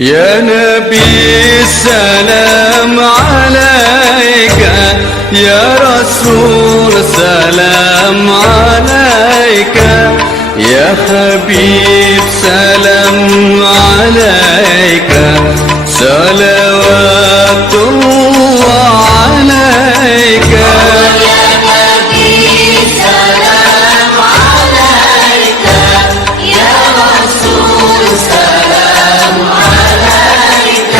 يا نبي السلام عليك، يا رسول سلام عليك، يا حبيب سلام عليك، صلوات الله عليك. يا نبي سلام عليك، يا رسول سلام عليك،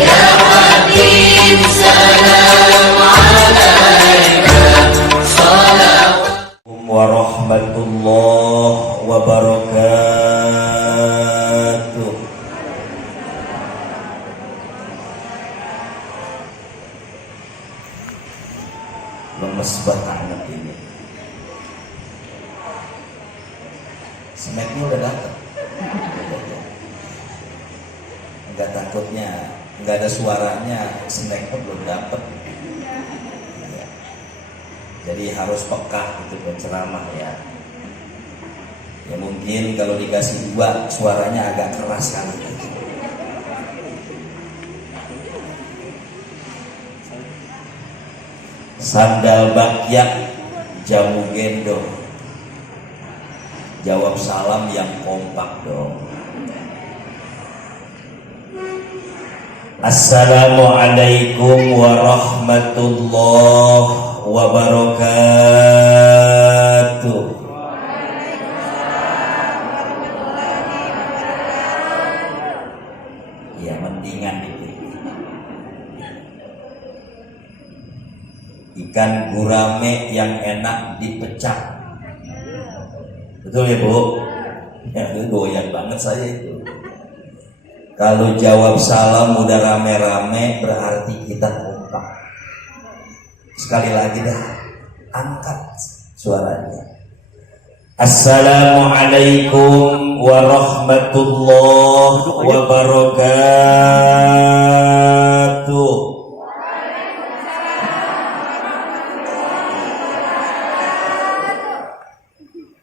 يا حبيب سلام عليك، صلوات warahmatullahi wabarakatuh. Lemes banget ini. Snacknya udah datang. Enggak, takutnya enggak ada suaranya, snacknya belum dapet. Jadi harus peka gitu penceramah ya. Ya mungkin kalau dikasih dua suaranya agak keras kan. Sandal bakyak, jamu gendong. Jawab salam yang kompak dong. Assalamualaikum warahmatullahi wabarakatuh. Ya mendingan itu. Ikan gurame yang enak dipecah. Betul ya Bu? Ya itu doyan banget saya itu. Kalau jawab salam udah rame-rame berarti kita kompak. Sekali lagi dah, angkat suaranya. Assalamualaikum warahmatullahi wabarakatuh.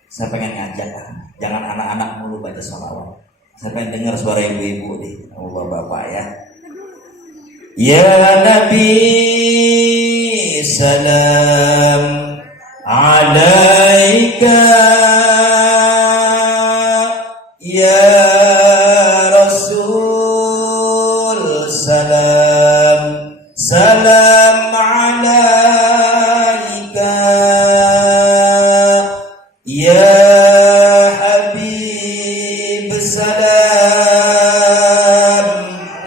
Saya pengen ngajak, jangan anak-anak mulu baca sholawat. Saya pengen dengar suara ibu-ibu nih, bapak-bapak ya. Ya Nabi salam alaika, ya Rasul salam salam alaika, ya Habib salam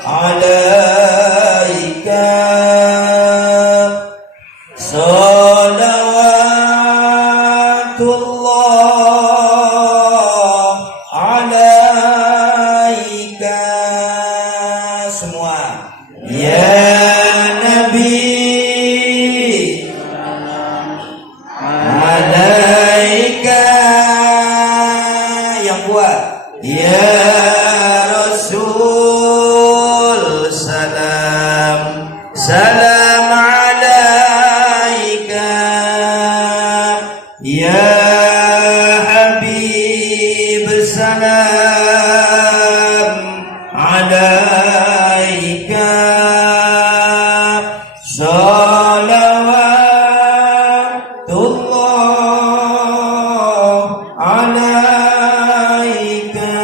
alaika, salawatullah alaika. Semua ya Nabi alaika, yang kuat ya Rasul salam salam alaika, ya Habib salam alaika, salawatullah alaika.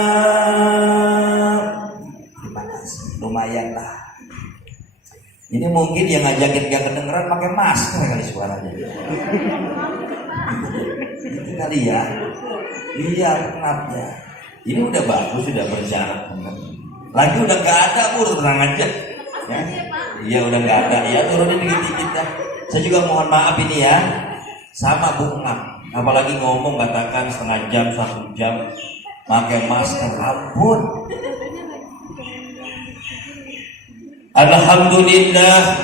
Terima kasih, lumayan lah. Ini mungkin yang ngajakin gak kedengeran pakai masker kali suaranya. Itu kali ya. Iya, kenapa? Ini udah bagus, sudah berjarak bener. Lagi udah gak ada, Bu, tenang aja. Ya? Iya, udah gak ada. Ya, turunin dikit-dikit dah. Saya juga mohon maaf ini ya. Sama Bu Ngap. Apalagi ngomong katakan setengah jam, 1 jam pakai masker, ampun. Alhamdulillah,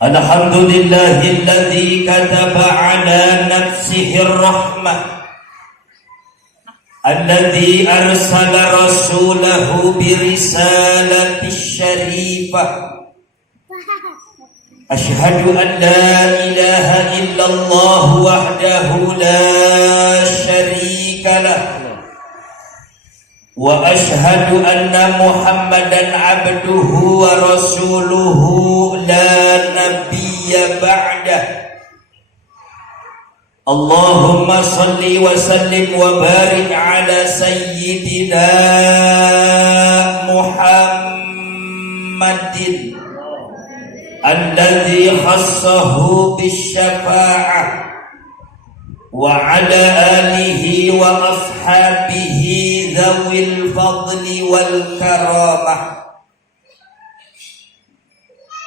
alhamdulillahilladzi kataba ala nafsihi rahmah, alladzi arsala rasulahu birisalati syarifah. Asyhadu an la ilaha illallah wahdahu la syarika lah, وأشهد أن محمدا عبده ورسوله لا نبي بعده اللهم صل وسلم وبارك على سيدنا محمد الذي خصه بالشفاعة وعلى آله وأصحابه ذوي الفضل والكرامة.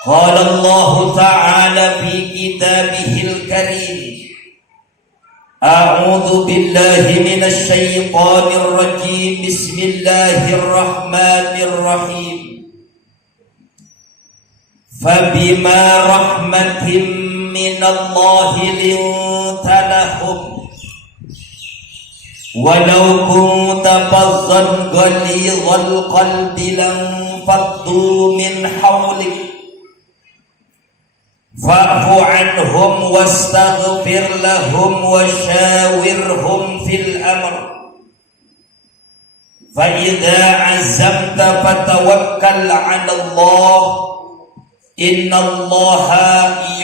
قال الله تعالى في كتابه الكريم: أعوذ بالله من الشيطان الرجيم بسم الله الرحمن الرحيم فبما رحمة من الله لنت لهم ولو كنت فظا غليظ القلب لانفضوا من حولك فاعف عنهم واستغفر لهم وشاورهم في الأمر فإذا عزمت فتوكل على الله إن الله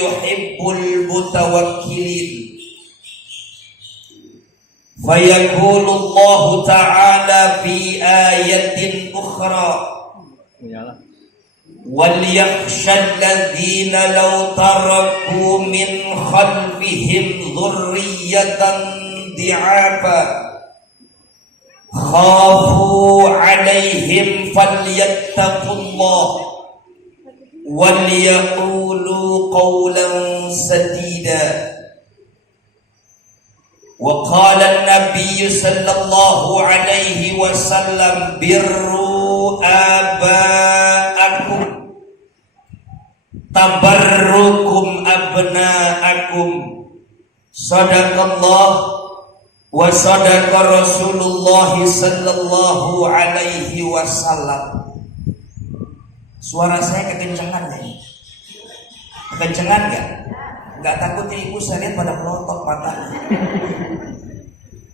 يحب المتوكلين. فيقول الله تعالى في آية أخرى: وليخشى الذين لو تركوا من خلفهم ذرية ضعافا خافوا عليهم فليتقوا الله وليقولوا قولا سديدا. وقال النبي صلى الله عليه وسلم: بروا آباءكم tabarrukum abna'akum. Sadaqallah wa sadaqa Rasulullah sallallahu alaihi wasallam. Suara saya kekencengan nih. Kekencengan enggak? Enggak takutnya ibu saya lihat pada melotot matanya.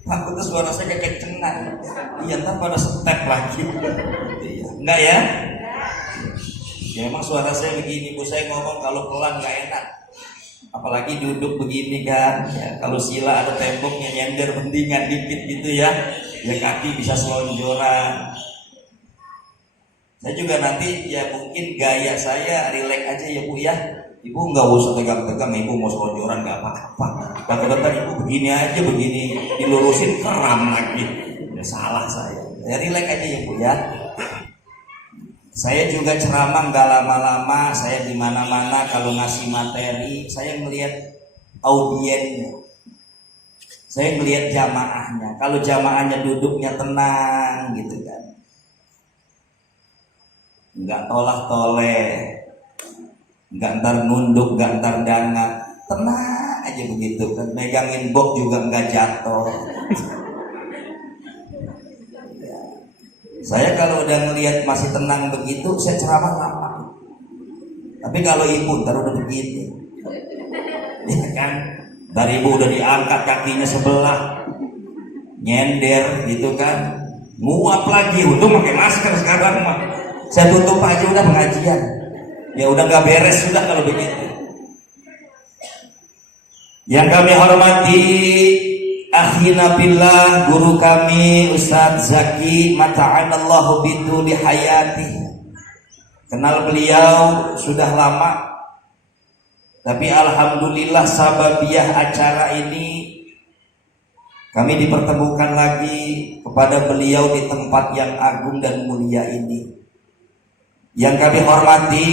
Takutnya suara saya kekencengan. Iya, ntar pada step lagi. Enggak ya? Ya emang suara saya begini, bu saya ngomong kalau pelan gak enak, apalagi duduk begini kan. Ya, kalau sila ada temboknya nyender mendingan dikit gitu ya, ya kaki bisa selonjoran. Saya juga nanti ya mungkin gaya saya relax aja ya bu ya. Ibu nggak usah tegang-tegang, ibu mau selonjoran nggak apa-apa. Kata-kata ibu begini aja, begini dilurusin keram lagi. Ya salah saya. Ya relax aja ya bu ya. Saya juga ceramah nggak lama-lama, saya di mana-mana kalau ngasih materi, saya melihat audiennya, saya melihat jamaahnya. Kalau jamaahnya duduknya tenang gitu kan, nggak tolak-toleh, nggak ntar nunduk, nggak ntar dangak, tenang aja begitu kan, megangin box juga nggak jatuh. Saya kalau udah ngelihat masih tenang begitu, saya ceramah lama. Tapi kalau ibu ntar udah begini, ya kan, dari ibu udah diangkat kakinya sebelah, nyender gitu kan, nguap lagi. Untung pakai masker sekarang mah. Saya tutup aja udah pengajian. Ya udah nggak beres sudah kalau begitu. Yang kami hormati akhina billah, guru kami Ustadz Zaki mata'anallahu bidu di hayati. Kenal beliau sudah lama, tapi alhamdulillah sababiah acara ini kami dipertemukan lagi kepada beliau di tempat yang agung dan mulia ini. Yang kami hormati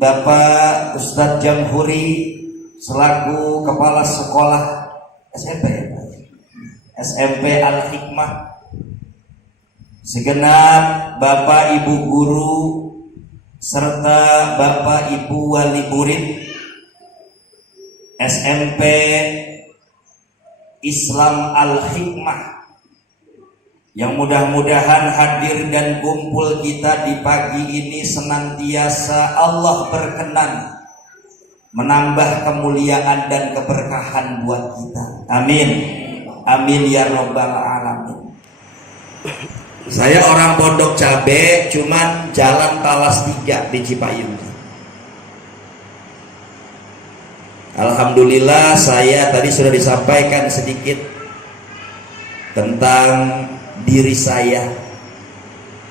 Bapak Ustadz Jamhuri selaku Kepala Sekolah SMP Al-Hikmah, segenap Bapak Ibu guru serta Bapak Ibu wali murid SMP Islam Al-Hikmah yang mudah-mudahan hadir dan kumpul kita di pagi ini senantiasa Allah berkenan menambah kemuliaan dan keberkahan buat kita. Amin. Amin ya rabbal alamin. Saya orang Pondok Cabe, cuman jalan Talas 3 di Cipayung. Alhamdulillah, saya tadi sudah disampaikan sedikit tentang diri saya.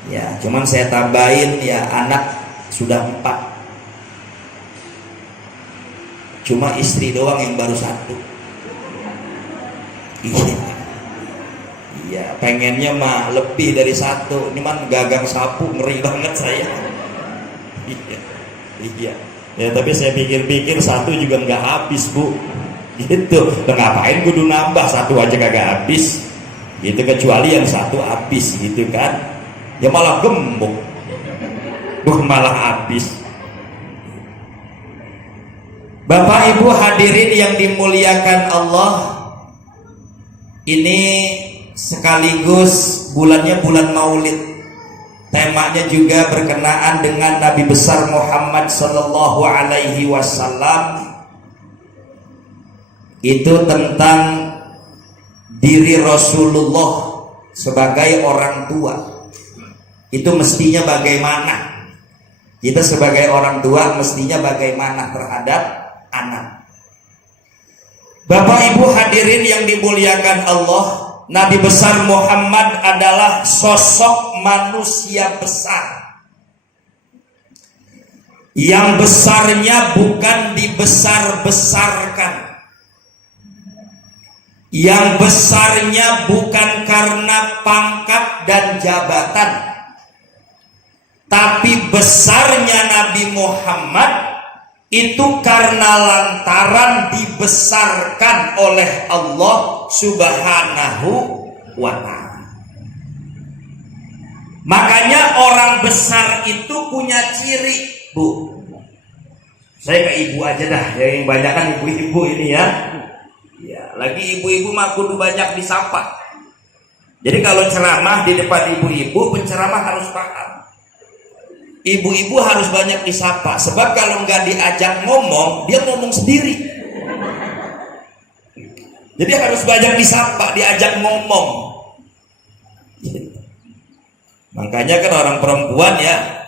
Ya, cuman saya tambahin ya, anak sudah 4. Cuma istri doang yang baru 1. Iya, pengennya mah lebih dari 1. Ini mah gagang sapu, ngeri banget saya. Iya. Ya, tapi saya pikir-pikir 1 juga nggak habis, Bu. Gitu. Ngapain kudu nambah, 1 aja kagak habis. Gitu, kecuali yang 1 habis gitu kan. Ya malah gemuk. Malah habis. Bapak Ibu hadirin yang dimuliakan Allah, ini sekaligus bulannya bulan Maulid. Temanya juga berkenaan dengan Nabi besar Muhammad sallallahu alaihi wasallam. Itu tentang diri Rasulullah sebagai orang tua. Itu mestinya bagaimana? Kita sebagai orang tua mestinya bagaimana terhadap anak. Bapak Ibu hadirin yang dimuliakan Allah, Nabi besar Muhammad adalah sosok manusia besar. Yang besarnya bukan dibesar-besarkan. Yang besarnya bukan karena pangkat dan jabatan. Tapi besarnya Nabi Muhammad itu karena lantaran dibesarkan oleh Allah Subhanahu wa ta'ala. Makanya orang besar itu punya ciri, Bu. Saya ke ibu aja dah, yang banyak kan ibu-ibu ini ya. Ya, lagi ibu-ibu mah kudu banyak disapa. Jadi kalau ceramah di depan ibu-ibu, penceramah harus paham. Ibu-ibu harus banyak disapa, sebab kalau nggak diajak ngomong, dia ngomong sendiri. Jadi harus banyak disapa, diajak ngomong. Makanya kan orang perempuan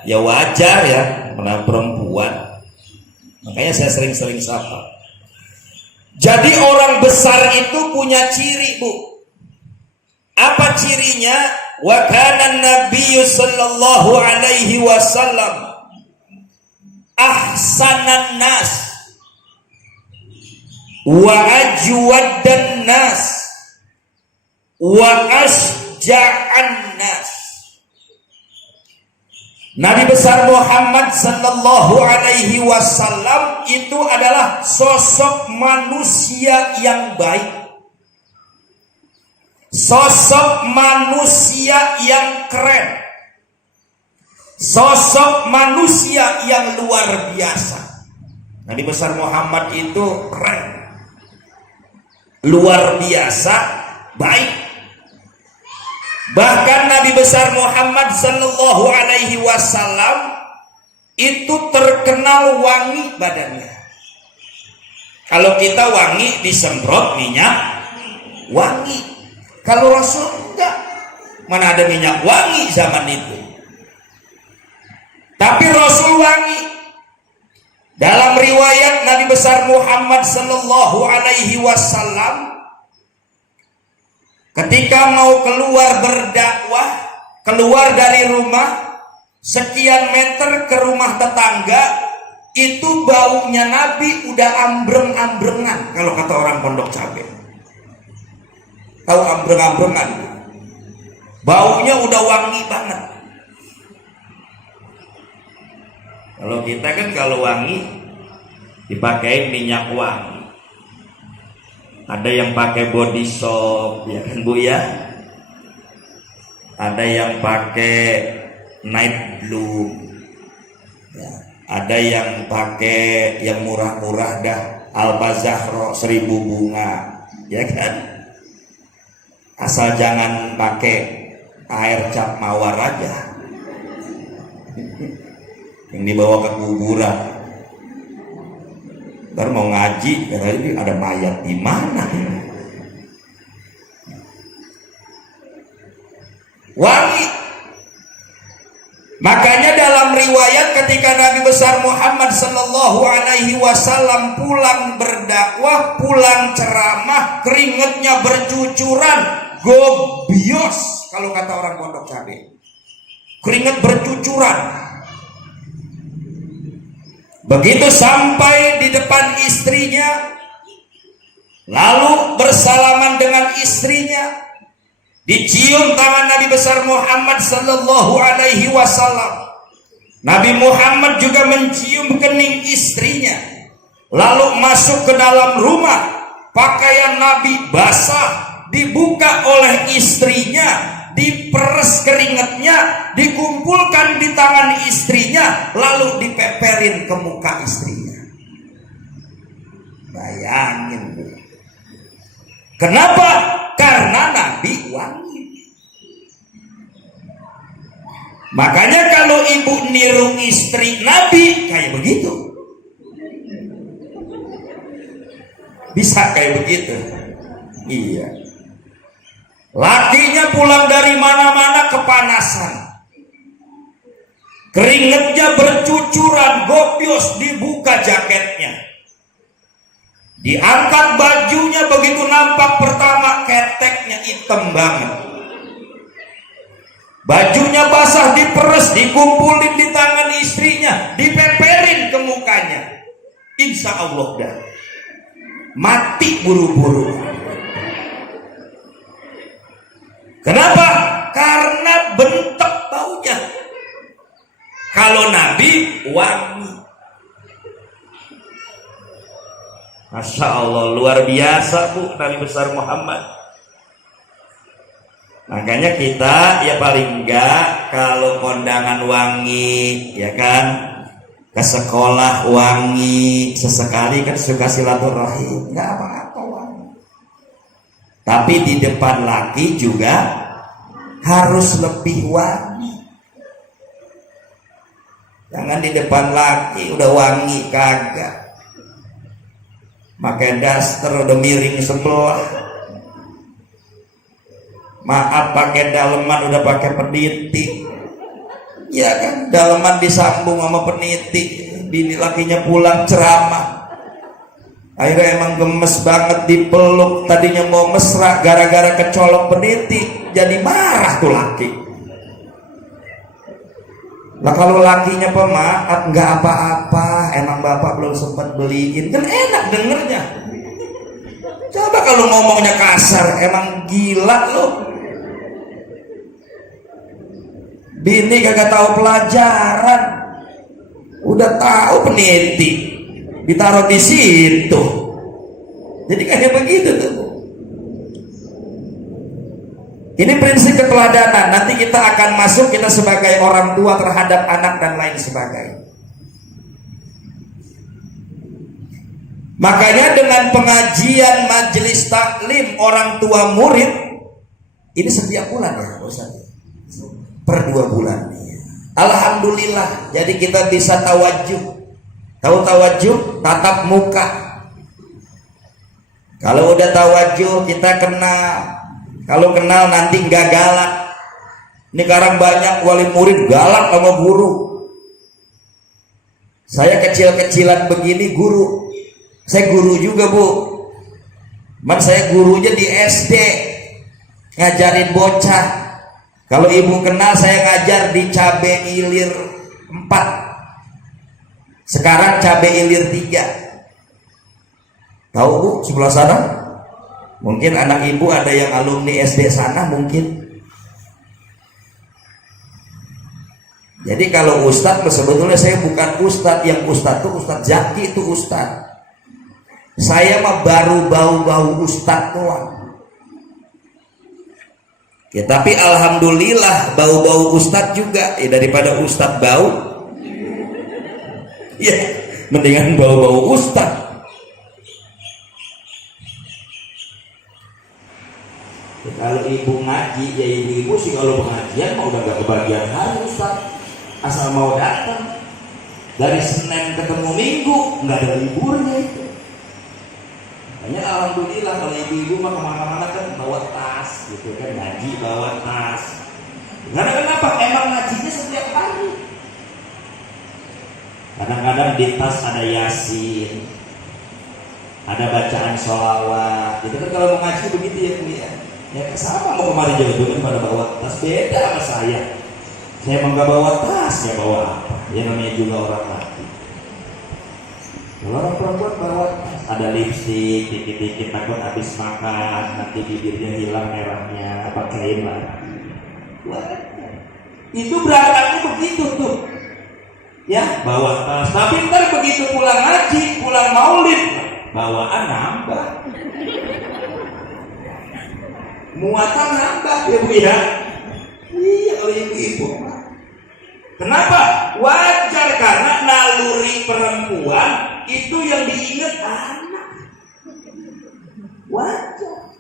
ya wajar ya, orang perempuan. Makanya saya sering-sering sapa. Jadi orang besar itu punya ciri, Bu. Apa cirinya? Wa kana Nabi sallallahu alaihi wasallam ahsanan nas wa ajwadan nas wa asja'an nas. Nabi besar Muhammad sallallahu alaihi wasallam itu adalah sosok manusia yang baik. Sosok manusia yang keren. Sosok manusia yang luar biasa. Nabi besar Muhammad itu keren, luar biasa, baik. Bahkan Nabi besar Muhammad sallallahu alaihi wasallam itu terkenal wangi badannya. Kalau kita wangi disemprot minyak wangi. Kalau Rasul enggak, mana ada minyak wangi zaman itu. Tapi Rasul wangi. Dalam riwayat Nabi besar Muhammad sallallahu alaihi wasallam, ketika mau keluar berdakwah, keluar dari rumah sekian meter ke rumah tetangga, itu baunya Nabi udah ambreng-ambrengan kalau kata orang Pondok Cabe. Tahu ambreng-ambrengan? Baunya udah wangi banget. Kalau kita kan kalau wangi dipakai minyak wangi. Ada yang pakai body soap, ya kan Bu ya? Ada yang pakai night bloom. Ya. Ada yang pakai yang murah-murah dah, Al-Bazahro 1000 bunga, ya kan? Asal jangan pakai air cap mawar aja yang dibawa ke kuburan. Ntar mau ngaji, katanya ada mayat di mana? wangi. Makanya dalam riwayat ketika Nabi besar Muhammad sallallahu alaihi wasallam pulang berdakwah, pulang ceramah, keringatnya bercucuran, gobios kalau kata orang Pondok Cabe. Keringat bercucuran. Begitu sampai di depan istrinya, lalu bersalaman dengan istrinya, dicium tangan Nabi besar Muhammad sallallahu alaihi wasallam. Nabi Muhammad juga mencium kening istrinya, lalu masuk ke dalam rumah. Pakaian Nabi basah, dibuka oleh istrinya, diperes keringatnya, dikumpulkan di tangan istrinya, lalu dipeperin ke muka istrinya. Bayangin, Bu. Kenapa? Karena Nabi wangi. Makanya kalau ibu niru istri Nabi kayak begitu, bisa kayak begitu. Iya. Lakinya pulang dari mana-mana kepanasan, keringetnya bercucuran, gobios, dibuka jaketnya, diangkat bajunya, begitu nampak pertama keteknya hitam banget, bajunya basah, diperes, dikumpulin di tangan istrinya, dipeperin ke mukanya. Insya Allah dah mati buru-buru. Kenapa? Karena bentek baunya. Kalau Nabi wangi. Masya Allah, luar biasa, Bu, Nabi besar Muhammad. Makanya kita ya paling enggak kalau kondangan wangi, ya kan, ke sekolah wangi, sesekali kan suka silaturahim, enggak apa-apa wangi. Tapi di depan laki juga harus lebih wangi. Jangan di depan laki udah wangi kagak, pakai daster udah miring sebelah, maaf pakai daleman udah pakai peniti, ya kan, daleman disambung sama peniti, bini lakinya pulang ceramah, akhirnya emang gemes banget dipeluk, tadinya mau mesra, gara-gara kecolok peniti jadi marah tuh laki. Lah kalau lakinya pemaaf, nggak apa-apa, emang bapak belum sempat beliin, kan enak dengernya. Coba kalau ngomongnya kasar, emang gila lo. Bini kagak tahu pelajaran, udah tahu peniti, ditaruh di situ. Jadi kayak begitu tuh. Ini prinsip keteladanan. Nanti kita akan masuk, kita sebagai orang tua terhadap anak dan lain sebagainya. Makanya dengan pengajian majelis taklim orang tua murid ini setiap bulan ya Ustaz, per 2 bulan. Alhamdulillah, jadi kita bisa tawajuh. Tahu tawajuh? Tatap muka. Kalau udah tawajuh kita kenal. Kalau kenal nanti nggak galak. Ini sekarang banyak wali murid galak sama guru. Saya kecil-kecilan begini guru. Saya guru juga, Bu. Man saya gurunya di SD, ngajarin bocah. Kalau ibu kenal, saya ngajar di Cabe Ilir 4. Sekarang Cabe Ilir 3. Tahu, Bu, sebelah sana? Mungkin anak ibu ada yang alumni SD sana mungkin. Jadi kalau ustadz, sebetulnya saya bukan ustadz. Yang ustadz itu Ustadz Zaki, itu ustadz. Saya mah baru bau-bau ustadz doang. Ya, tapi alhamdulillah bau-bau ustadz juga. Ya, daripada ustadz bau, ya mendingan bau-bau ustadz. Kalau ibu ngaji, ya ibu-ibu sih kalau pengajian mau udah gak kebagian hari Ustaz, asal mau datang. Dari Senin ketemu Minggu, nggak ada liburnya itu. Makanya alhamdulillah kalau ibu-ibu mah kemana-mana kan bawa tas, gitu kan, ngaji bawa tas. Karena kenapa? Emang ngajinya setiap hari. Kadang-kadang di tas ada yasin, ada bacaan sholawat. Itu kan kalau mau ngaji begitu ya Bu ya. Ya sama mau kemarin juga pada bawa tas, beda sama saya. Saya emang gak bawa tas, ya bawa apa? Ya namanya juga orang mati. Kalau orang perempuan bawa tas, ada lipstik, dikit-dikit takut habis makan, nanti bibirnya hilang merahnya, pakaiin lagi. Itu berangkatnya begitu tuh. Ya, bawa tas. Tapi ntar begitu pulang ngaji, pulang maulid, bawaan nambah. Muatan nambah ya Bu ya. Iya kalau ibu-ibu. Kenapa? Wajar karena naluri perempuan itu yang diingat anak. Wajar.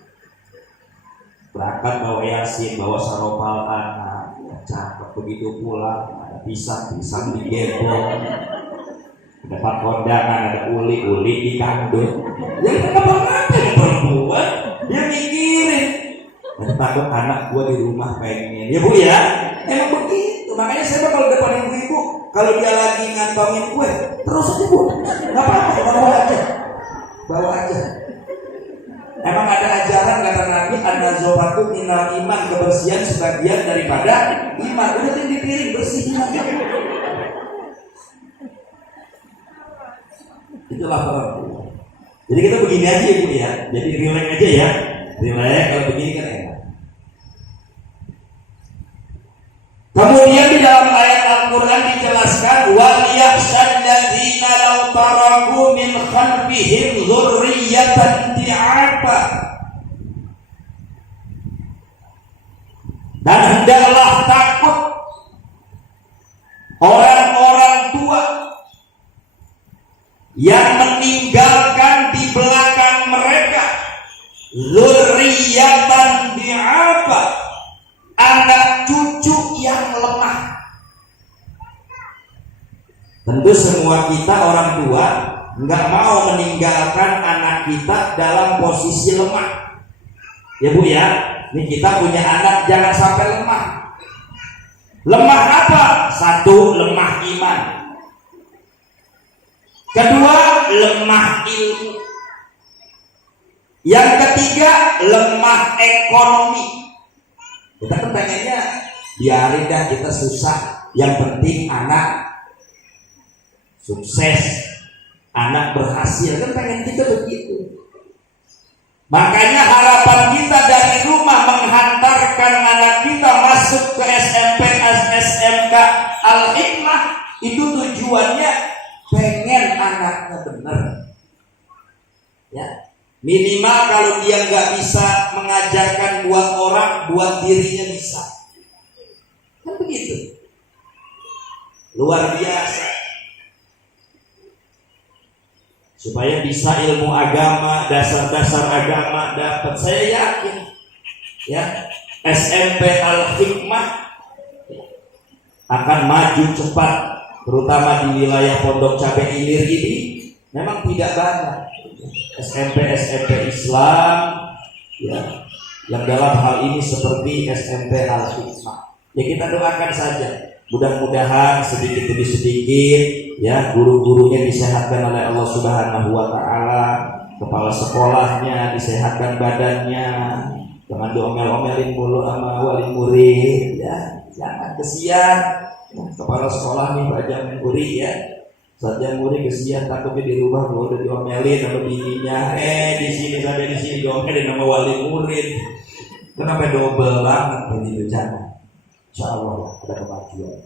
Berangkat bawa yasin, bawa saropal anak, ya, cakep begitu pulang. Ada pisang digebong, dapat kondangan, ada uli dikandung. Yang kenapa ada perempuan? Dia mikirin. Dan takut anak gua di rumah pengen. Ya Bu ya, emang begitu. Makanya saya kalau depan ibu-ibu, kalau dia lagi ngantongin kue, terus aja Bu, nggak apa-apa, bawa aja. Emang ada ajaran kata Nabi, an-nazofatu minal iman, kebersihan sebagian daripada iman. Udah tinggi piring bersihin aja. Itulah perempuan. Jadi kita begini aja ya Bu ya. Jadi relax aja ya. Relax, kalau begini kan enak. Kemudian di dalam ayat Al-Quran dijelaskan وَلْيَخْشَى الَّذِينَ لَوْ تَرَكُوا مِنْ خَلْفِهِمْ ذُرِّيَّةً ضِعَافًا. Dan hendaklah takut orang-orang tua yang meninggalkan di belakang mereka dzurriyyatan di'afa, anak cucu yang lemah. Tentu semua kita orang tua nggak mau meninggalkan anak kita dalam posisi lemah. Ya Bu ya, ini kita punya anak jangan sampai lemah. Lemah apa? Satu, lemah iman. Kedua, lemah ilmu. Yang ketiga, lemah ekonomi. Kita kan pengennya biarin dah kita susah, yang penting anak sukses, anak berhasil, kan pengen kita begitu. Makanya harapan kita dari rumah menghantarkan anak kita masuk ke SMP, SMK Al-Hikmah, itu tujuannya pengen anaknya benar. Ya, minimal kalau dia nggak bisa mengajarkan buat orang, buat dirinya bisa. Kan begitu. Luar biasa. Supaya bisa ilmu agama, dasar-dasar agama dapat. Saya yakin ya, SMP Al-Hikmah akan maju cepat, terutama di wilayah Pondok Cabe Ilir ini. Memang tidak banyak SMP Islam ya, yang dalam hal ini seperti SMP Al-Hikmah. Ya kita doakan saja, mudah-mudahan sedikit demi sedikit ya guru-gurunya disehatkan oleh Allah Subhanahu wa taala, kepala sekolahnya disehatkan badannya, jangan diomel-omelin mulu sama wali murid ya, jangan kesian ya, kepala sekolah nih Pak Jamuri ya, Ustaz Jamuri kesian takutnya di rumah kalau udah diomelin sama bininya, di sini sampai di sini diomelin sama wali murid, kenapa double banget begitu jangan. Insyaallah ada kemajuan.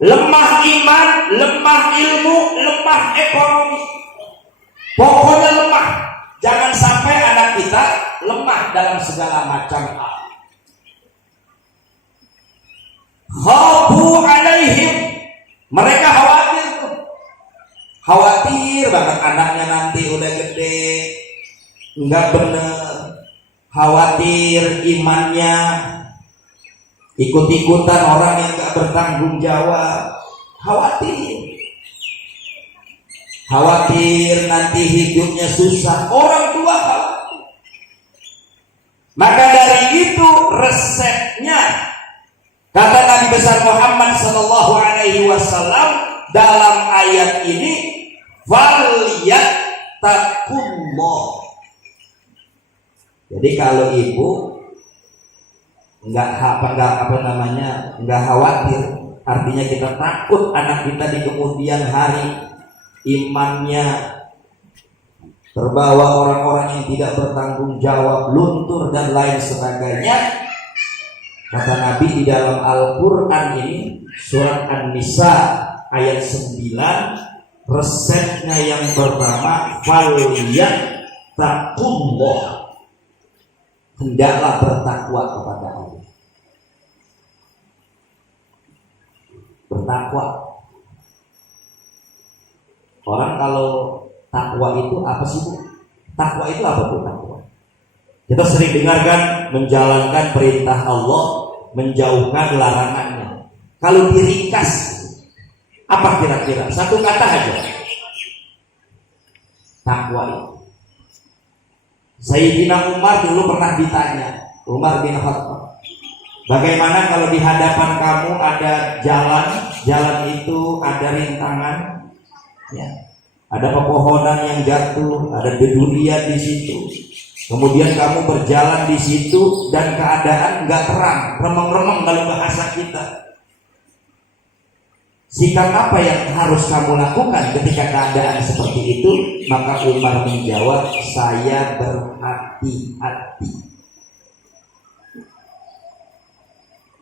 Lemah iman, lemah ilmu, lemah ekonomi. Pokoknya lemah. Jangan sampai anak kita lemah dalam segala macam hal. Khafu alaihim. Mereka khawatir tuh. Khawatir banget anaknya nanti udah gede, enggak bener. Khawatir imannya ikut-ikutan orang yang gak bertanggung jawab. Khawatir nanti hidupnya susah. Orang tua khawatir. Maka dari itu resepnya. Kata Nabi besar Muhammad sallallahu alaihi wasallam dalam ayat ini, "Falyattaqullah." Jadi kalau ibu nggak khawatir, artinya kita takut anak kita di kemudian hari imannya terbawa orang-orang yang tidak bertanggung jawab, luntur dan lain sebagainya. Kata Nabi di dalam Al-Quran ini, surat An-Nisa ayat 9, resepnya yang pertama, "Falyattaqullah." Hendaklah bertakwa kepada Allah. Bertakwa. Orang kalau takwa itu apa sih, Bu? Takwa itu apa, Bu? Takwa. Kita sering dengarkan menjalankan perintah Allah, menjauhkan larangannya. Kalau diringkas, apa kira-kira? Satu kata aja. Takwa itu. Sayyidina Umar dulu pernah ditanya, Umar bin Khattab, bagaimana kalau di hadapan kamu ada jalan itu ada rintangan, ya, ada pepohonan yang jatuh, ada dedurian di situ. Kemudian kamu berjalan di situ dan keadaan nggak terang, remeng-remeng kalau bahasa kita. Sikap apa yang harus kamu lakukan ketika keadaan seperti itu? Maka Umar menjawab, saya berhati-hati.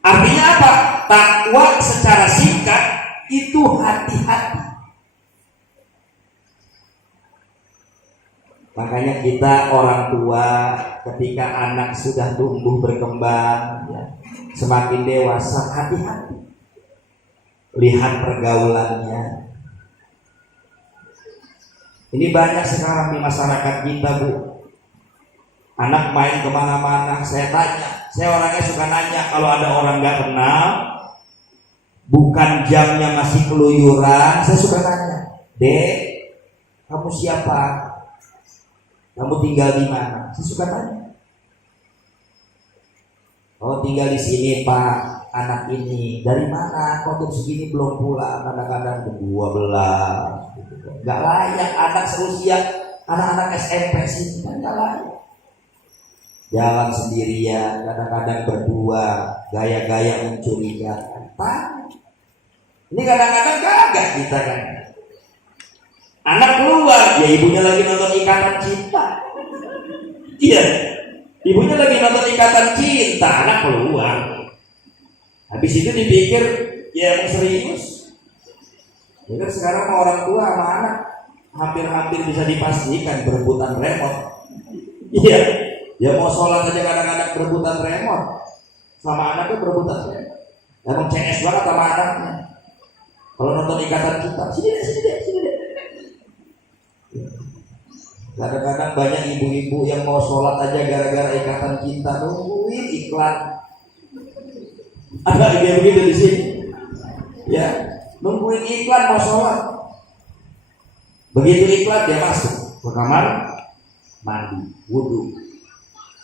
Artinya apa? Takwa secara singkat itu hati-hati. Makanya kita orang tua ketika anak sudah tumbuh berkembang, ya, semakin dewasa, hati-hati. Lihat pergaulannya. Ini banyak sekarang di masyarakat kita, Bu. Anak main kemana-mana, saya tanya, saya orangnya suka nanya kalau ada orang gak kenal, bukan jamnya masih keluyuran, saya suka nanya, "Dek, kamu siapa? Kamu tinggal di mana?" Saya suka tanya. "Oh, tinggal di sini, Pak." "Anak ini dari mana? Kok jam segini belum pulang?" Kadang-kadang jam 12. Gak layak anak seusia anak-anak SMP sini, kan gak layak. Jalan sendirian, kadang-kadang berdua, gaya-gaya mencurigakan. Ini kadang-kadang gagah kita kan. Anak keluar, ya ibunya lagi nonton Ikatan Cinta. Iya, ibunya lagi nonton Ikatan Cinta, anak keluar. Habis itu dipikir, ya emang serius. Ya kan sekarang sama orang tua sama anak hampir-hampir bisa dipastikan berebutan remote. Iya, ya mau sholat aja kadang-kadang berebutan remote. Sama anaknya berebutan remote. Emang CS banget sama anaknya. Kalau nonton Ikatan Cinta, sini deh. Kadang-kadang banyak ibu-ibu yang mau sholat aja gara-gara Ikatan Cinta, nungguin iklan. Ada ide begitu di sini, ya, nungguin iklan mau sholat. Begitu iklan dia masuk ke kamar mandi, wudhu,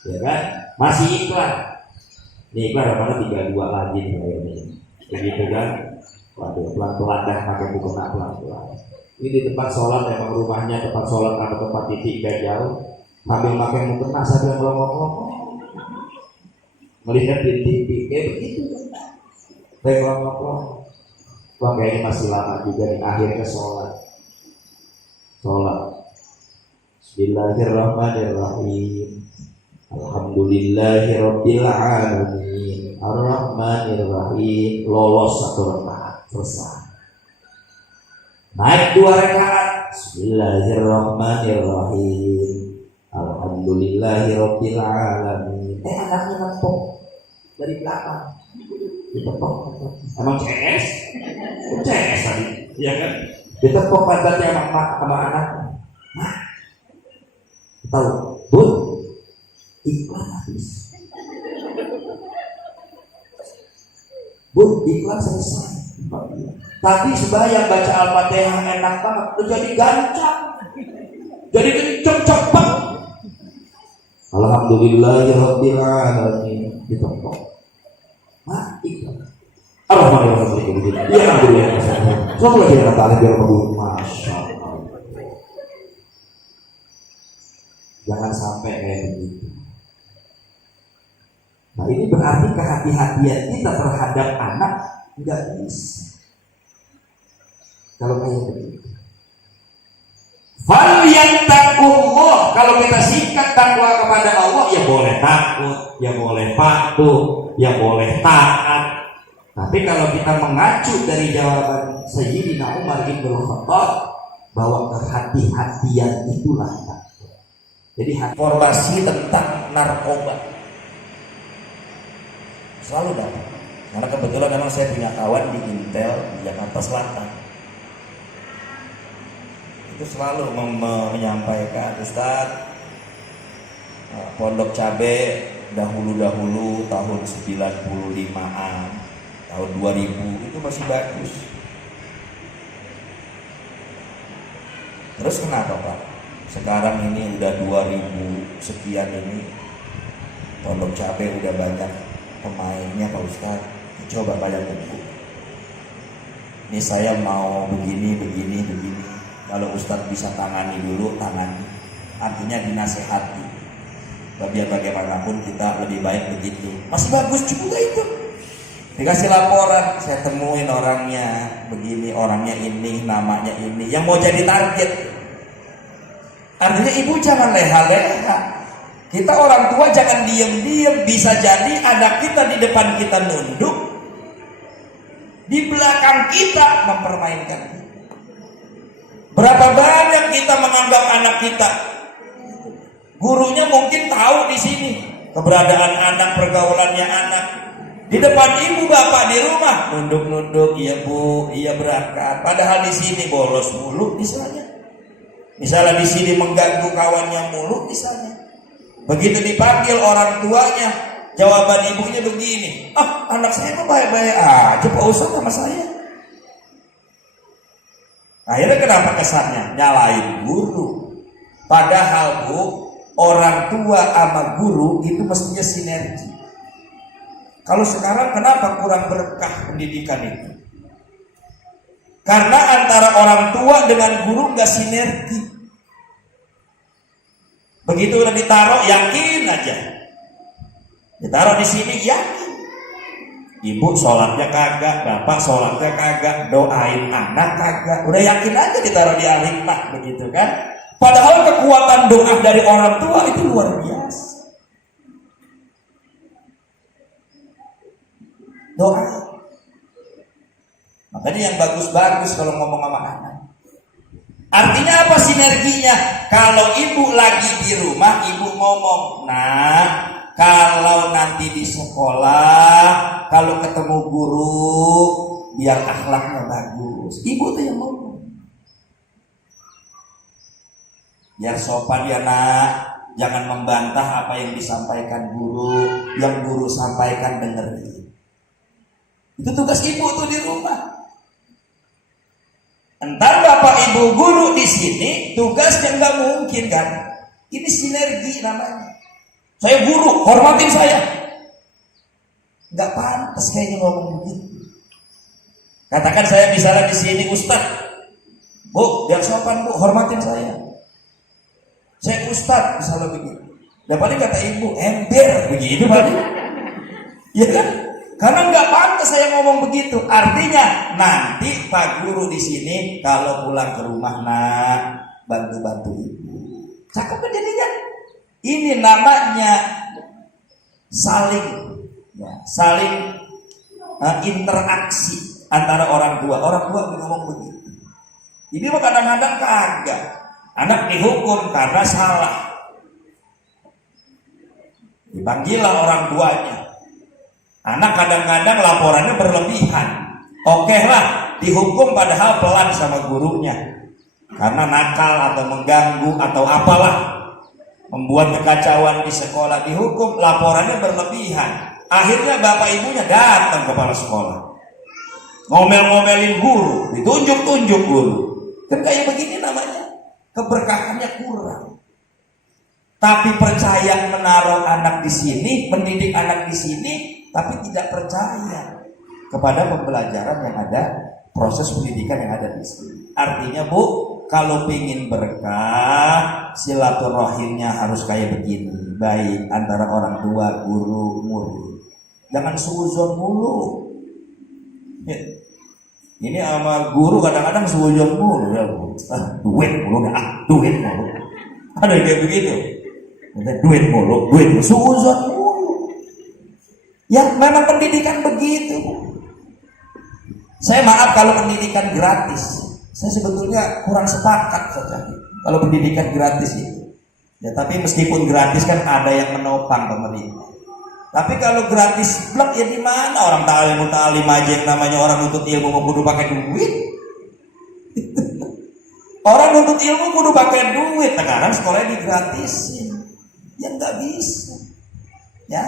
ya kan? Masih iklan. Ini iklan apa? 32 lagi nih, begitu kan? Waduh, pelan-pelan dah pakai mukena pelan-pelan. Ini di tempat sholat, emang rumahnya tempat sholat atau tempat titik gak jauh. Sambil pakai mukena sambil melongok-longok, melihat di TV, kayak begitu. Melongok-longok. Wah, kayaknya masih lama juga nih. Akhirnya sholat. Bismillahirrahmanirrahim. Alhamdulillahirabbil alamin. Ar-Rahmanirrahim. Lolos 1 rakaat, selesai. Naik 2 rakaat. Bismillahirrahmanirrahim. Alhamdulillahirabbil alamin. Anaknya nempok dari belakang. Ditepok. Emang CS? CS tadi, iya kan? Ditepok pantatnya sama anaknya. Nah, tahu, Bun, iklan habis. Bun, iklan selesai. Tapi sembahyang baca Al-Fatihah enak banget, udah jadi gancang, jadi kenceng cepat. Alhamdulillahirabbil alamin. ditonton. Mati. Alhamdulillah. Ya alhamdulillah. Semua lagi kata Allah biar berbunyi. Masya Allah. Jangan sampai kayak begitu. Nah ini berarti kehati-hatian kita terhadap anak tidak bisa. Kalau kayak begitu. Falyantakullah, kalau kita singkat takwa kepada Allah, ya boleh takut, ya boleh patuh, ya boleh taat. Tapi kalau kita mengacu dari jawaban Sayyidina Umar bin Khattab bahwa kehati-hatian itulah takwa. Jadi informasi tentang narkoba selalu dapat. Karena kebetulan memang saya punya kawan di Intel di Jakarta Selatan. Itu selalu menyampaikan, Ustaz, pondok cabe dahulu-dahulu tahun 95-an, tahun 2000 itu masih bagus. Terus kenapa Pak? Sekarang ini udah 2000 sekian ini pondok cabe udah banyak pemainnya Pak Ustaz. Coba kalian buku. Ini saya mau begini. Kalau Ustadz bisa tangani dulu, tangani. Artinya dinasehati. Biar bagaimanapun kita lebih baik begitu. Masih bagus juga itu. Dikasih laporan, saya temuin orangnya begini, orangnya ini, namanya ini, yang mau jadi target. Artinya ibu jangan leha-leha. Kita orang tua jangan diem-diem. Bisa jadi anak kita di depan kita nunduk, di belakang kita mempermainkan kita. Berapa banyak kita menganggap anak kita, gurunya mungkin tahu di sini keberadaan anak, pergaulannya anak. Di depan ibu bapak di rumah nunduk-nunduk, iya bu, iya berangkat. Padahal di sini bolos mulu misalnya. Misalnya di sini mengganggu kawannya mulu misalnya. Begitu dipanggil orang tuanya, jawaban ibunya begini, anak saya mah baik-baik aja Pak Ustadz sama saya. Akhirnya kenapa kesannya? Nyalain guru. Padahal bu, orang tua sama guru itu mestinya sinergi. Kalau sekarang kenapa kurang berkah pendidikan itu? Karena antara orang tua dengan guru gak sinergi. Begitu udah ditaruh, yakin aja. Ditaruh di sini, yakin. Ibu sholatnya kagak, bapak sholatnya kagak, doain anak kagak. Udah yakin aja ditaruh di alimah begitu kan? Padahal kekuatan doa dari orang tua itu luar biasa. Doa. Makanya yang bagus-bagus kalau ngomong sama anak. Artinya apa sinerginya? Kalau ibu lagi di rumah, ibu ngomong, nah kalau nanti di sekolah, kalau ketemu guru, biar akhlaknya bagus. Ibu tuh yang ngomong. Biar sopan ya nak, jangan membantah apa yang disampaikan guru, yang guru sampaikan dengerin. Itu tugas ibu tuh di rumah. Entar bapak ibu guru di sini, tugasnya nggak mungkin kan? Ini sinergi namanya. Saya guru, hormatin saya. Nggak pantas kayaknya ngomong begitu. Katakan saya misalnya di sini Ustadz, bu, biar sopan bu, hormatin saya. Saya Ustadz misalnya begitu. Dan paling kata ibu, ember begitu paling. Iya kan? Karena nggak pantas saya ngomong begitu. Artinya nanti Pak Guru di sini kalau pulang ke rumah nak bantu-bantu ibu. Cakep kan jadinya? Ini namanya saling interaksi antara orang tua. Orang tua ngomong begitu. Ini mah kadang-kadang kagak. Anak dihukum karena salah. Dipanggillah orang tuanya. Anak kadang-kadang laporannya berlebihan. Oke lah, dihukum padahal pelan sama gurunya. Karena nakal atau mengganggu atau apalah. Membuat kekacauan di sekolah, dihukum, laporannya berlebihan. Akhirnya bapak ibunya datang kepala sekolah. Ngomel-ngomelin guru, ditunjuk-tunjuk guru. Kan kayak begini namanya. Keberkahannya kurang. tapi percaya menaruh anak di sini, mendidik anak di sini, tapi tidak percaya kepada pembelajaran yang ada, proses pendidikan yang ada di sini. Artinya Bu, kalau ingin berkah, silaturahimnya harus kayak begini, baik antara orang tua, guru, murid. Jangan suuzon mulu. Ya. Ini sama guru kadang-kadang suuzon mulu, ya Bu. Duit mulu, duit mulu. Ada yang kayak begitu. Duit mulu, suuzon mulu. Ya memang pendidikan begitu. Saya maaf kalau pendidikan gratis. Saya sebetulnya kurang sepakat saja kalau pendidikan gratis itu. Ya tapi meskipun gratis kan ada yang menopang pemerintah. Tapi kalau gratis blok ya di mana orang ta'lim aja yang namanya orang nuntut ilmu mau kudu pakai duit. Orang nuntut ilmu kudu pakai duit. Sekarang sekolahnya digratisin. Ya nggak bisa. Ya,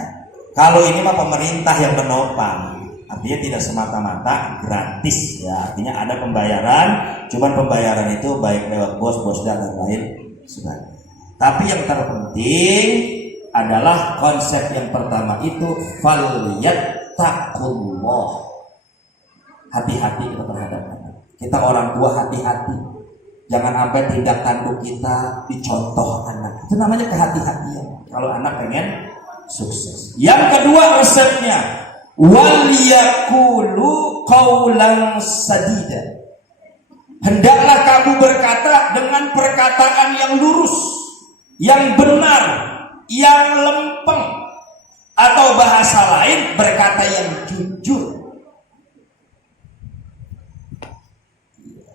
kalau ini mah pemerintah yang menopang, artinya tidak semata-mata gratis. Ya, artinya ada pembayaran, cuman pembayaran itu baik lewat bos dan lain sebagainya. Tapi yang terpenting adalah konsep yang pertama itu falyattaqullah. Hati-hati kita terhadap anak. Kita orang tua hati-hati. Jangan sampai tindak tanduk kita dicontoh anak. Itu namanya kehati-hatian. Kalau anak pengen sukses. Yang kedua resepnya, wal yaqulu qaulan sadida. Hendaklah kamu berkata dengan perkataan yang lurus, yang benar, yang lempeng, atau bahasa lain berkata yang jujur.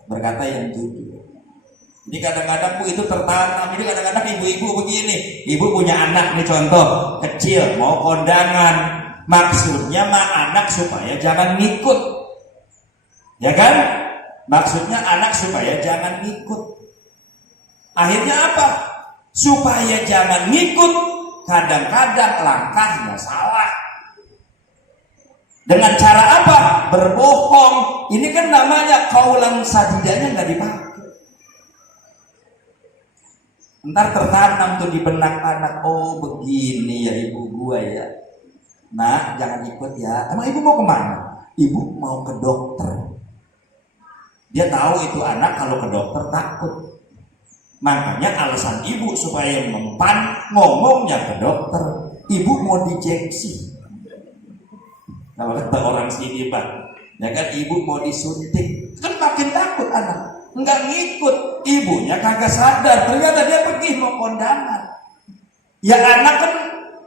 Berkata yang jujur. Ini kadang-kadang Bu itu tertanam. Ini kadang-kadang ibu-ibu begini. Ibu punya anak nih contoh kecil mau kondangan. Maksudnya mah anak supaya jangan ngikut. Ya kan? Maksudnya anak supaya jangan ngikut. Akhirnya apa? Supaya jangan ngikut. Kadang-kadang langkahnya salah. Dengan cara apa? Berbohong. Ini kan namanya kaulan sadidanya nggak dipakai. Ntar tertanam tuh di benak anak, oh begini ya ibu gua ya. Nah jangan ikut ya. Emang ibu mau kemana? Ibu mau ke dokter. Dia tahu itu anak kalau ke dokter takut. Makanya alasan ibu supaya mempan ngomongnya ke dokter. Ibu mau diinjeksi. Kalau kata orang sini Pak, ya kan ibu mau disuntik. Kan makin takut anak. Enggak ngikut, ibunya kagak sadar ternyata dia pergi mau kondangan. Ya anak kan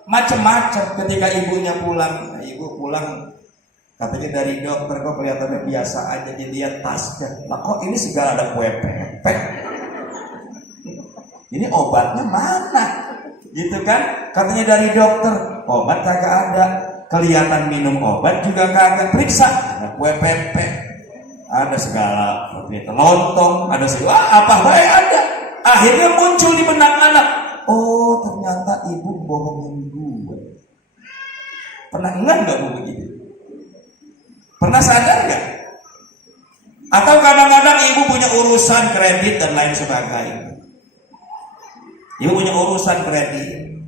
macam-macam ketika ibunya pulang. Nah, ibu pulang katanya dari dokter kok kelihatannya biasa aja, dilihat tasnya. Lah kok ini segala ada kue pepek. Ini obatnya mana? Gitu kan? Katanya dari dokter, obat kagak ada. Kelihatan minum obat juga kagak, periksa ada kue pepek. Ada segala seperti lontong, ada segala apa baik ada. Akhirnya muncul di benak anak. Oh ternyata ibu bohongin gue. Pernah nggak Bu begitu? Pernah sadar nggak? Atau kadang-kadang ibu punya urusan kredit dan lain sebagainya. Ibu punya urusan kredit,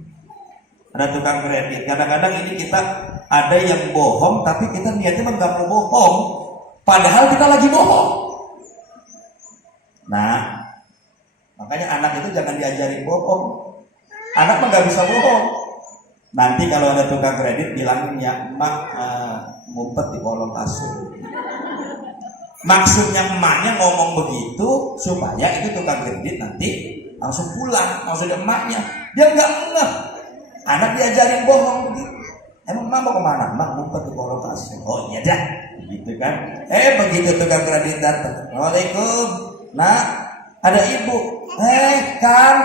ada tukang kredit. Kadang-kadang ini kita ada yang bohong, tapi kita niatnya nggak mau bohong. Padahal kita lagi bohong. Nah, makanya anak itu jangan diajarin bohong. Anak mah nggak bisa bohong. Nanti kalau ada tukang kredit bilangin ya, emak ngumpet di kolong kasur. Maksudnya emaknya ngomong begitu supaya itu tukang kredit nanti langsung pulang. Maksudnya emaknya dia nggak ngeh. Anak diajarin bohong begitu. Emang emak mau kemana? Emak ngumpet di kolong kasur. Oh iya dah. Gitu kan? Begitu tukang kredit datang. Assalamualaikum. Nah, ada ibu. Kan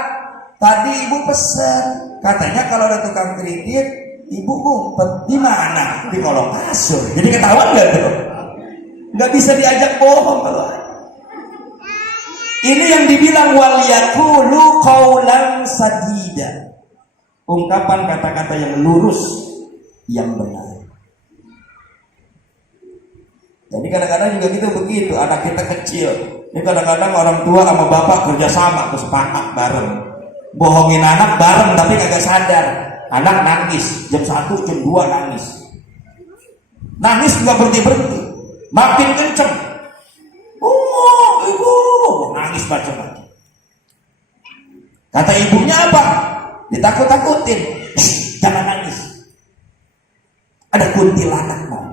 tadi ibu pesan. Katanya kalau ada tukang kredit, ibu ngumpet di mana? Di kolong kasur. Jadi ketahuan nggak tuh? Nggak bisa diajak bohong kalau. Ini yang dibilang wal yaqulu qaulan sadida. Ungkapan kata-kata yang lurus, yang benar. Jadi kadang-kadang juga kita begitu, anak kita kecil. Ini kadang-kadang orang tua sama bapak kerjasama, terus sepakat bareng. bohongin anak bareng tapi kagak sadar. Anak nangis jam 1 jam 2 nangis nggak berhenti, makin kenceng. Oh ibu, nangis macam-macam. Kata ibunya apa? Ditakut-takutin. Jangan nangis, ada kuntilanak mau.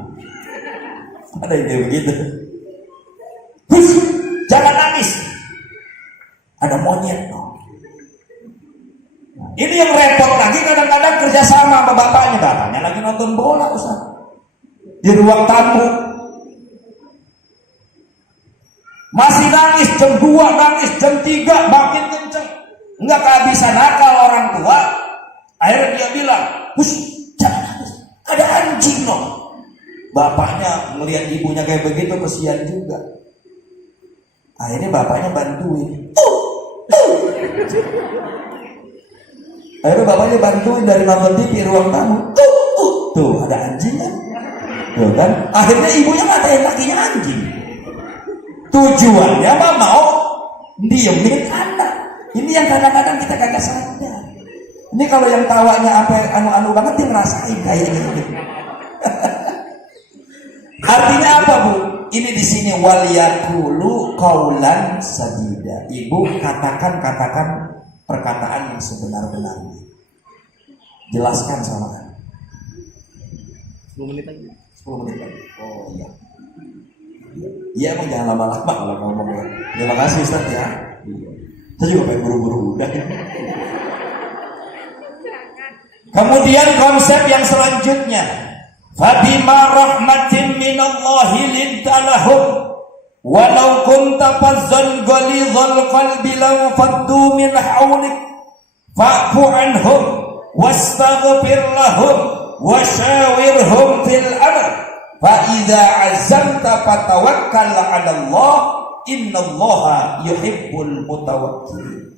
Ada ide begitu. Jangan nangis, ada monyet mau. Ini yang repot lagi, kadang-kadang kerjasama sama bapaknya lagi nonton bola Ustaz di ruang tamu, masih nangis jam 2, nangis jam 3, makin kenceng, nggak kehabisan akal orang tua. Akhirnya dia bilang, jangan nangis, ada anjing loh. Bapaknya melihat ibunya kayak begitu, kesian juga. Akhirnya bapaknya bantuin. Akhirnya bapaknya bantuin dari nonton TV ruang tamu. Tuh ada anjing kan? Tuh kan? Akhirnya ibunya ngatain lakinya anjing. Tujuannya mah mau diemin anak. Ini yang kadang-kadang kita kagak sadar. Ini kalau yang tawanya apa anu-anu banget dia ngerasain kayaknya. Artinya apa Bu? Ini di sini waliyakulu qaulan sadida. Ibu katakan perkataan yang sebenar-benarnya. Jelaskan sama kan. 10 menit lagi. 10 menit lagi. Oh iya. Iya emang jangan lama-lama kalau ngomong ya. Terima kasih Ustaz ya. Saya juga pengen buru-buru udah. Kemudian konsep yang selanjutnya, fabima rahmatin minallahi lintalahum walau kunta fazzan ghalidhal qalbi lam faddu min hawlik fa'fu anhum wastaghfir lahum washawirhum fil amr fa idza azamta fatawakkal 'ala Allah innallaha yuhibbul mutawakkilin.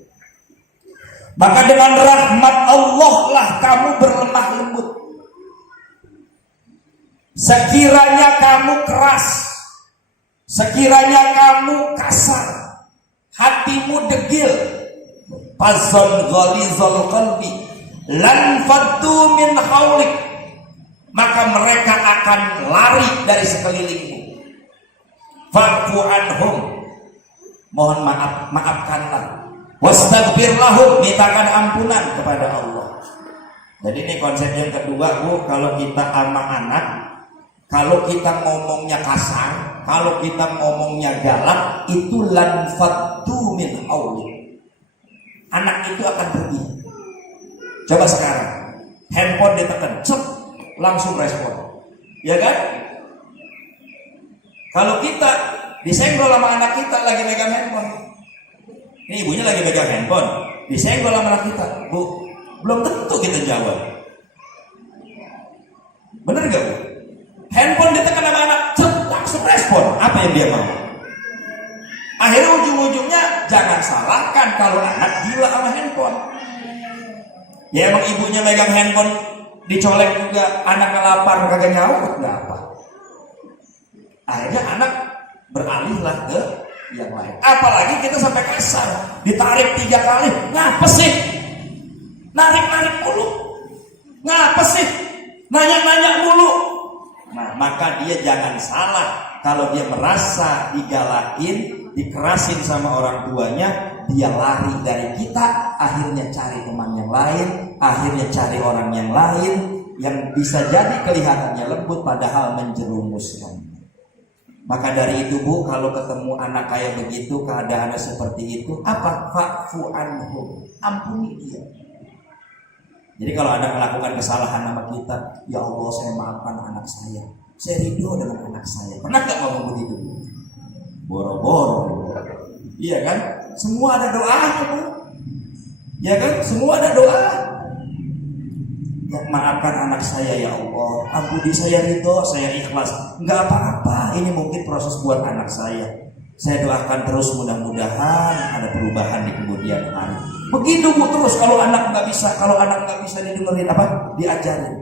Maka dengan rahmat Allah lah kamu berlemah lembut. Sekiranya kamu keras, sekiranya kamu kasar, hatimu degil, fazon ghalizul qalbi lan faddu min haulik, maka mereka akan lari dari sekelilingmu. Fa'fu anhum, mohon maafkanlah. Wastaghfir lahum, mintakan ampunan kepada Allah. Jadi ini konsep yang kedua Bu, kalau kita sama anak, kalau kita ngomongnya kasar, kalau kita ngomongnya galak, itu lan faddu min haulik. Anak itu akan pergi. Coba sekarang, handphone ditekan, cep, langsung respon. Ya kan? Kalau kita disenggol sama anak kita lagi megang handphone, ini ibunya lagi pegang handphone, disenggol sama anak kita, Bu, belum tentu kita jawab. Bener gak Bu? Handphone ditekan sama anak, langsung respon. Apa yang dia mau? Akhirnya ujung-ujungnya jangan salahkan kalau anak gila sama handphone. Ya emang ibunya megang handphone, dicolek juga, anaknya lapar, kagak nyaut, gak apa. Akhirnya anak beralihlah ke yang lain. Apalagi kita sampai kasar, ditarik 3 kali, ngapa sih? Narik-narik mulu, ngapa sih? Nanya-nanya mulu. Nah, maka dia jangan salah kalau dia merasa digalakin, dikerasin sama orang tuanya, dia lari dari kita, akhirnya cari teman yang lain, akhirnya cari orang yang lain yang bisa jadi kelihatannya lembut padahal menjerumuskan. Maka dari itu Bu, kalau ketemu anak kayak begitu, keadaannya seperti itu, apa? Fa'fu anhum, ampuni dia. Jadi kalau anak melakukan kesalahan sama kita, ya Allah saya maafkan anak saya ridho dengan anak saya. Pernah gak ngomong begitu? Boro-boro. Iya kan? Semua ada doanya Bu. Ya kan? Semua ada doa. Ya, maafkan anak saya ya Allah, ampuni saya ridho, saya ikhlas. Enggak apa-apa, ini mungkin proses buat anak saya. Saya doakan terus, mudah-mudahan ada perubahan di kemudian hari. Begitu Bu terus. Kalau anak nggak bisa didengerin apa? Diajarin.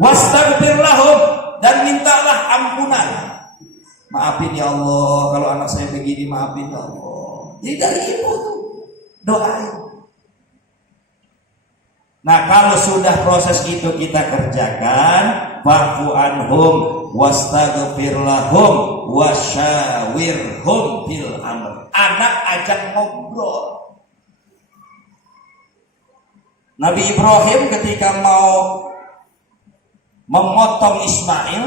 Wastaghfir lahum, dan mintalah ampunan. Maafin ya Allah, kalau anak saya begini maafin ya Allah. Jadi dari ibu tuh doain. Nah, kalau sudah proses itu kita kerjakan, fa'fu anhum wastaghfir lahum wasyawirhum fil amr. Anak ajak ngobrol. Nabi Ibrahim ketika mau memotong Ismail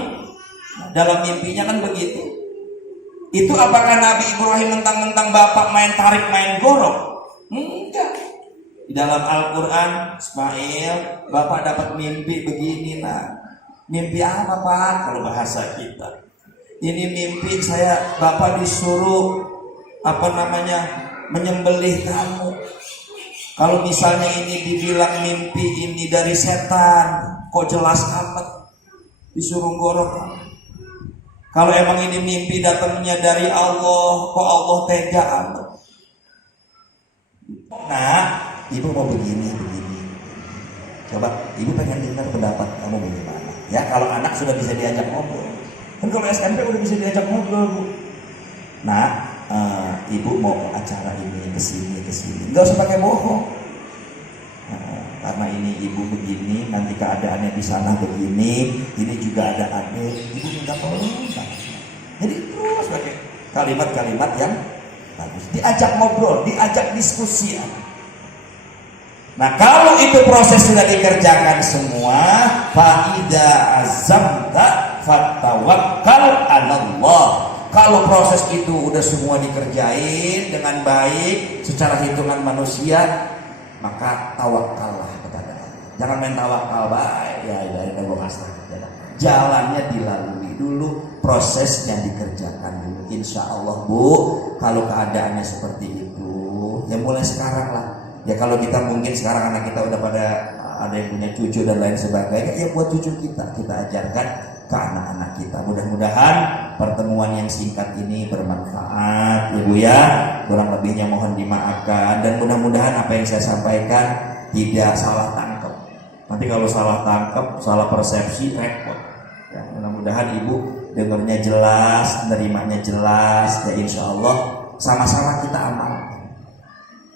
dalam mimpinya kan begitu. Itu apakah Nabi Ibrahim mentang-mentang bapak main tarik main gorok? Enggak. Di dalam Al-Quran, Ismail, bapak dapat mimpi begini, nak. Mimpi apa, Pak? Kalau bahasa kita. Ini mimpi saya, bapak disuruh menyembelih kamu. Kalau misalnya ini dibilang mimpi ini dari setan, kok jelas amat disuruh gorok. Kalau emang ini mimpi datangnya dari Allah, kok Allah tega amat. Nah, ibu mau begini. Coba, ibu pengen dengar pendapat kamu bagaimana? Ya, kalau anak sudah bisa diajak ngobrol. Kan kalau SMP udah bisa diajak ngobrol, Bu. Nah, ibu mau acara ini kesini. Nggak usah pakai bohong. Karena ini ibu begini, nanti keadaannya di sana begini, ini juga ada adik, ibu minta tolong. Jadi terus pakai kalimat-kalimat yang bagus. Diajak ngobrol, diajak diskusi. Nah, kalau itu proses sudah dikerjakan semua, fa'idha azamta fatawakkal 'alallah. Kalau proses itu udah semua dikerjain dengan baik secara hitungan manusia, maka tawakallah kepada Allah. Jangan main tawakal baik, ya jalannya dilalui dulu, prosesnya dikerjakan dulu. Insya Allah, Bu, kalau keadaannya seperti itu, ya mulai sekarang lah. Ya kalau kita mungkin sekarang anak kita udah pada ada yang punya cucu dan lain sebagainya, ya buat cucu kita ajarkan ke anak-anak kita. Mudah-mudahan pertemuan yang singkat ini bermanfaat, Ibu ya. Kurang lebihnya mohon dimaafkan, dan mudah-mudahan apa yang saya sampaikan tidak salah tangkap. Nanti kalau salah tangkap, salah persepsi, repot. Ya, mudah-mudahan Ibu dengarnya jelas, nerimanya jelas, ya insya Allah sama-sama kita amalkan.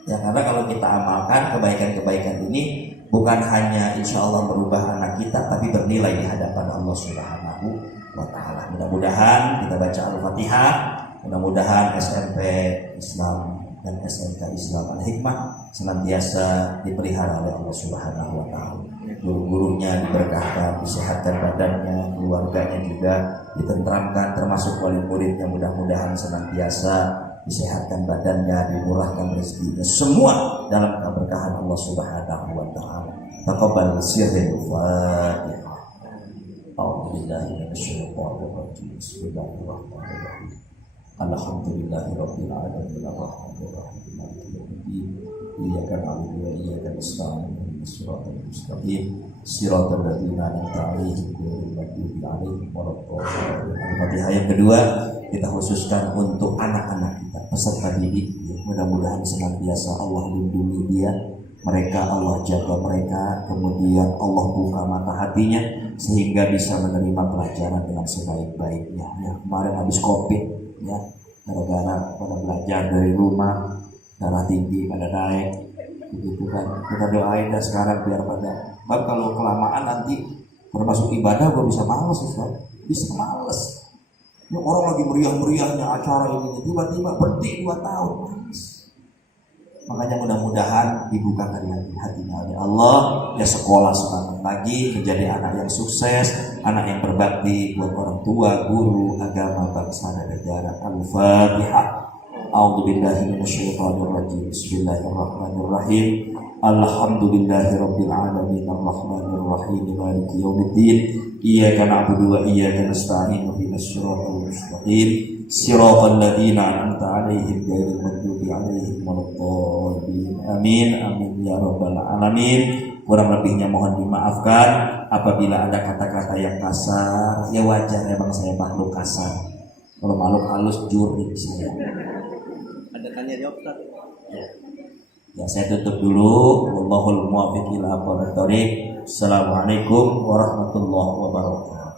Ya, karena kalau kita amalkan kebaikan-kebaikan ini bukan hanya insya Allah merubah anak kita, tapi bernilai di hadapan Allah Subhanahu wa Ta'ala. Mudah-mudahan kita baca Al-Fatihah, mudah-mudahan SMP Islam dan SMK Islam Al-Hikmah senantiasa dipelihara oleh Allah Subhanahu wa Ta'ala. Guru-gurunya diberkahkan, disehatkan badannya, keluarganya juga ditentramkan, termasuk wali muridnya mudah-mudahan senantiasa disehatkan badannya, dimurahkan rezekinya, semua dalam keberkahan Allah Subhanahu wa Ta'ala. Taqabbal sirrul Fatihah. A'udzubillahi minasyaitonir rajim. Bismillahirrahmanirrahim. Alhamdulillahirabbil alamin arrahmanir rahim maliki yaumiddin. Iyyaka na'budu wa iyyaka nasta'in ihdinas siratal mustaqim siratal ladzina an'amta 'alaihim ghairil maghdubi 'alaihim waladdallin. Al-Fatihah yang kedua kita khususkan untuk anak-anak kita peserta didik. Mudah-mudahan senantiasa Allah lindungi dia, mereka Allah jaga mereka, kemudian Allah buka mata hatinya sehingga bisa menerima pelajaran dengan sebaik-baiknya. Ya, kemarin habis COVID, ya, gara-gara pada belajar dari rumah, darah tinggi pada naik, begitu kan. Kita doain dan sekarang biar pada, kalau kelamaan nanti termasuk ibadah gue bisa males, Ustaz. Bisa males. Ini orang lagi meriah-meriahnya acara ini, tiba-tiba berhenti 2 tahun. Makanya mudah-mudahan dibukakan hatinya oleh Allah, ya sekolah semangat lagi, menjadi anak yang sukses, anak yang berbakti buat orang tua, guru, agama, bangsa dan negara. Al-Fatihah. A'udzubillahi minasyaitonirrajim. Bismillahirrahmanirrahim. Alhamdulillahirabbil alamin arrahmanir rahim maliki yaumiddin. Iyyaka na'budu wa iyyaka nasta'in ihdinas siratal mustaqim siratal ladzina an'amta 'alaihim ghairil maghdubi 'alaihim waladdallin. Amin amin ya rabbal alamin. Kurang lebihnya mohon dimaafkan apabila ada kata-kata yang kasar. Ya wajar, memang saya makhluk kasar. Kalau makhluk halus jurik saya. Ada tanya jawab tadi. Ya, saya tutup dulu. Wallahul muwaffiq ila aqwamit thoriq. Assalamualaikum warahmatullahi wabarakatuh.